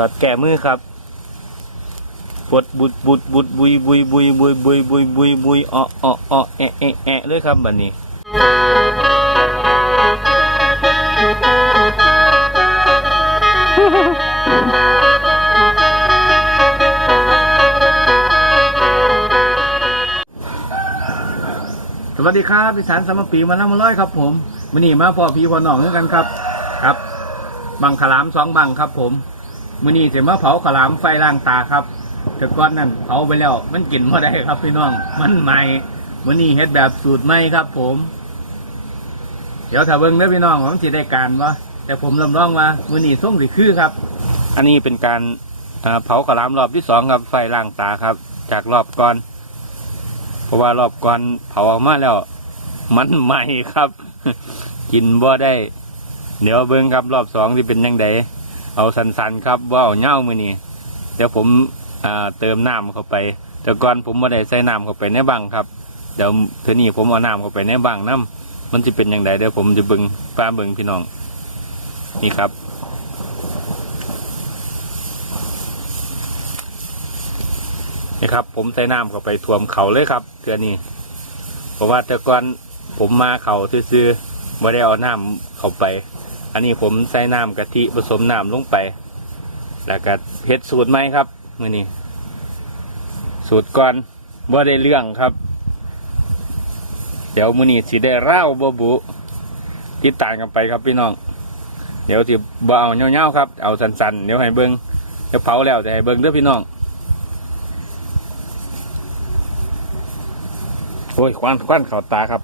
ช็อตแก้มือครับบดบุดบุดบุดบุยบุยบุยบุยบุยบุยบุยบุยอ้ออ้ออ้อแอะแอะแอะเลยครับบัดนี้สวัสดีครับพิสารสามปีมาน้ำมาร้อยครับ ผมมื่อนี้มาพ่อพี่พ่อน้องด้วยกันครับ ครับ บังขลามสองบังครับผม มื่อนี้จะมาเผาขลามไฟล่างตาครับแต่ก้อนนั้นเผาไปแล้ว มันกินมาได้ครับพี่น้อง มันใหม่มื่อนี้เฮ็ดแบบสูตรใหม่ครับ ผม เดี๋ยวถ้าเบิ้งเด้อพี่น้องผมสิได้การวะแต่ผมลำร้องว่ามื่อนี้ส่งสิคือครับ อันนี้เป็นการอ่าเผาขลามรอบที่สองครับไฟล่างตาครับ จากรอบก่อน เพราะว่ารอบก่อนเผาออกมาแล้ว มันใหม่ครับ กินบ่ได้ เดี๋ยวเบิ้งครับรอบสองที่เป็นยังไง เอาสันๆครับว่าเอาเง่ามือนี้เดี๋ยวผมเติมน้ำเข้าไป แต่ก่อนผมไม่ได้ใส่น้ำเข้าไปในบังครับเดี๋ยวเทีนี้ผมเอาน้ำเข้าไปในบังน้ำมันจะเป็นอยังไงเดี๋ยวผมจะบิ้งป้าบิ้งพี่น้อง นี่ครับนี่ครับ ผมใส่น้ำเข้าไปท่วมเขาเลยครับเทือนี้เพราะว่าแต่ก่อนผมมาเขาซื้อๆไม่ได้เอาน้ำเข้าไป อันนี้ผมใส่น้ำกะทิผสมน้ำลงไป แล้วก็เฮ็ดสูตรไหมครับมื่อนี้สูตรก่อนว่าได้เรื่องครับ เดี๋ยวมื่อนี้สิได้เล่าบบุติดตามกันไปครับพี่น้อง เดี๋ยวสิบ่เอาเงาๆครับ เอาสันๆ เดี๋ยวให้เบิ้งเดี๋ยวเผาแล้วจะให้เบิ้งเด้อพี่น้องโอ้ยควันควันเข่าตาครับ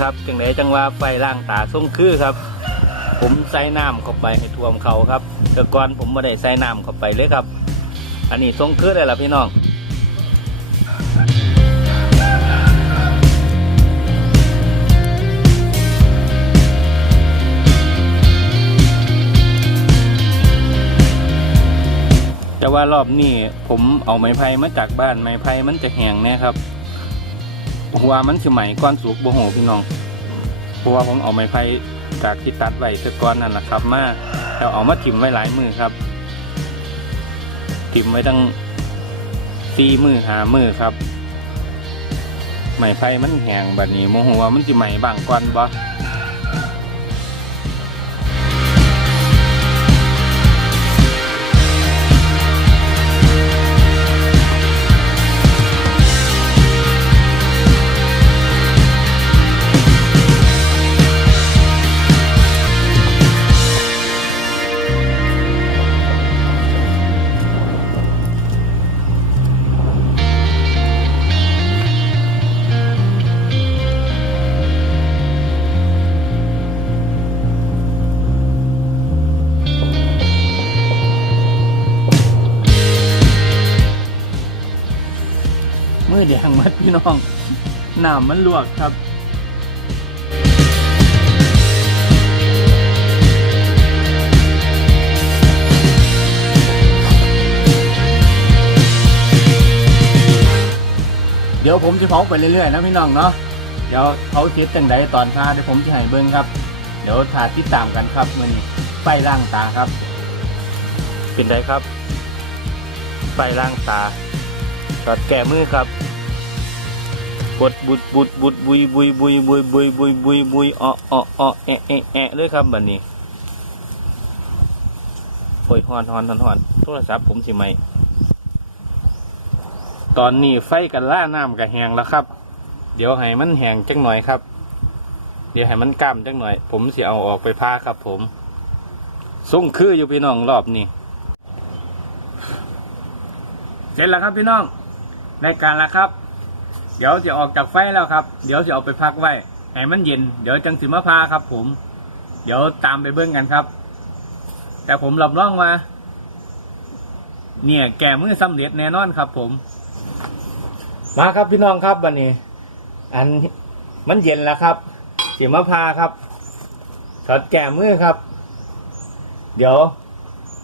ครับจังไหนจังว่าไฟล่างตาส้มคือครับ ผมใส่น้ำเข้าไปให้ท่วมเขาครับแต่ก่อนผมไม่ได้ใส่น้ำเข้าไปเลยครับ อันนี้ส้มคือได้ละพี่น้องแต่ว่ารอบนี้ผมเอาไม้ไผ่มาจากบ้านไม้ไผ่มันจะแห้งน่ครับ หัว่ามันสิใหม่ก้อนสุกโบโหพี่น้องเพราะว่าผมเอาไม้ไผ่จากที่ตัดไว้ตะก้อนนั่นแหละครับมาแล้วเอามาถิ่มไว้หลายมือครับ ถิ่มไว้ตั้งสี่มือหามือครับไม้ไผ่มันแห้งแบบนี้โมโหว่ามันสิใหม่บางก้อนบ่ มือแดงมัดพี่น้องน้ำมันลวกครับเดี๋ยวผมจะเผาไปเรื่อยๆนะพี่น้องเนาะ เดี๋ยวเขาเช็ดจังใดตอนช้าเดี๋ยวผมจะให้เบิ้งครับ เดี๋ยวถาติดตามกันครับมื่อนี้ไฟล่างตาครับ เป็นไรครับไฟล่างตา จอดแก่มือครับ กดบุดบุดบุดบุยบุยบุยบุยบุยบุยบุยบุยอ้ออ้ออ้อแอะแอะแอะเลยครับบัดนี้โอ้ยฮอนฮอนฮอนฮอนโทรศัพท์ผมสิไหมตอนนี้ไฟกันล่าน้ำกับแหงแล้วครับ เดี๋ยวให้มันแหงจังหน่อยครับ เดี๋ยวให้มันกล้ามจังหน่อย ผมสิเอาออกไปพาครับ ผมส่งคืออยู่พี่น้องรอบนี้เสร็จแล้วครับพี่น้อง ในการแล้วครับ เดี๋ยวจะออกจากไฟแล้วครับ เดี๋ยวจะเอาไปพักไว้ให้มันเย็น เดี๋ยวจังสิมาพาครับ ผม เดี๋ยวตามไปเบิ้งกันครับ แต่ผมรับรองว่า เนี่ย แก่มือสำเร็จแน่นอนครับ ผม มาครับพี่น้องครับวันนี้ อันมันเย็นแล้วครับสีมาพาครับช็อตแก่มือครับ เดี๋ยว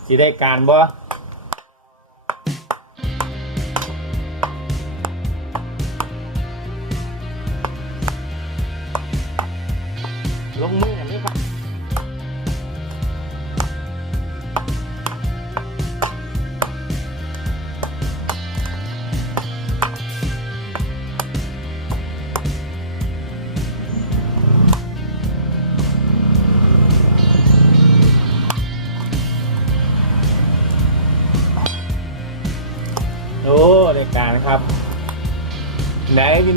สิได้การบ่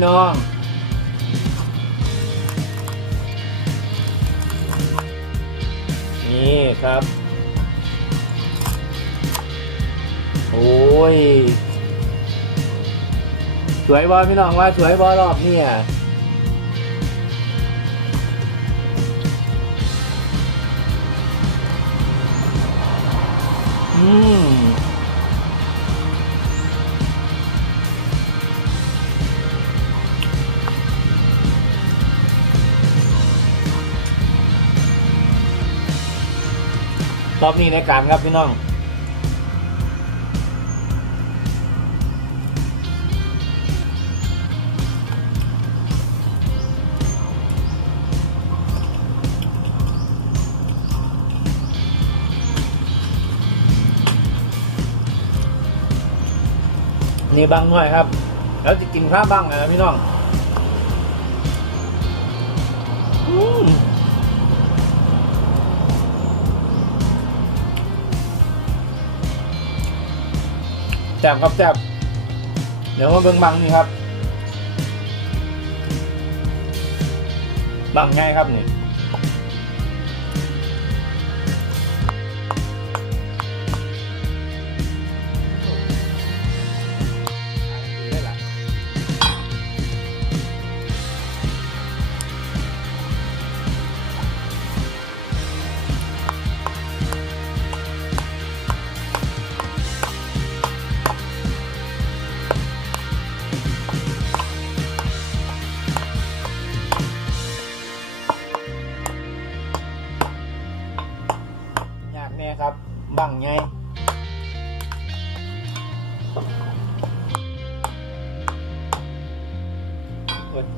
นพี่น้องนี่ครับ โอ้ย สวยบอพี่น้องว่าสวยบอรอบเนี่ยอืม รอบนี้ในการครับพี่น้องนี่บางหน่อยครับ แล้วจะกินข้าวบ้างนะพี่น้อง อืม แจ่บครับแจ่บเดี๋ยวมาเบิ้งบังนี่ครับบังง่ายครับนี่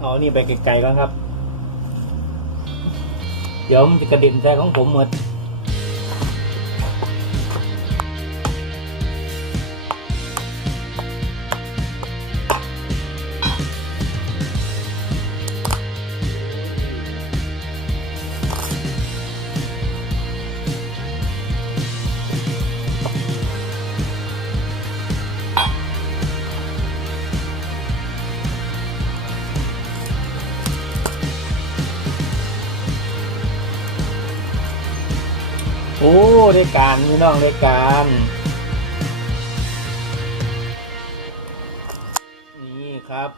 เอานี่ไปไกลๆก่อนครับ เดี๋ยวมันจะกระเด็นใจของผมหมด โอ้ได้การพี่น้องด้การนี่ครับ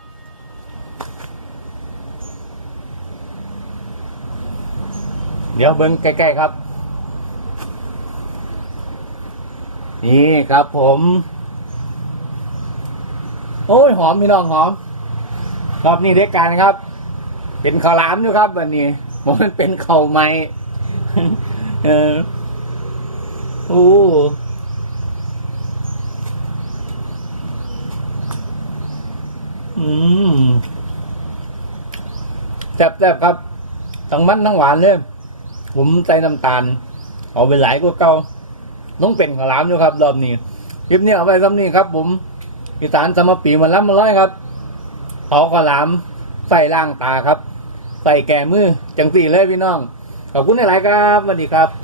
เดี๋ยวเบิ้งใกล้ๆครับ นี่ครับผม โอ้ยหอมพี่น้องหอมรอบนี้ด้การครับ เป็นข้าวหลามอยู่ครับวันนี้มันเป็นข้าวไหม้เออ โอ้อืมแซ่บๆครับทั้งมันทั้งหวานเลยผมใส่น้ำตาล เอาไปหลายกว่าเก่าน้องเป็นขลามอยู่ครับ รอบนี้คลิปนี้เอาไว้ซ้ำนี้ครับ ผมอีสานสมปีมันล้ำมาร้อยครับเผาขลามใส่ล่างตาครับ ใส่แก่มือจังสีเลยพี่น้อง ขอบคุณหลายครับสวัสดีครับ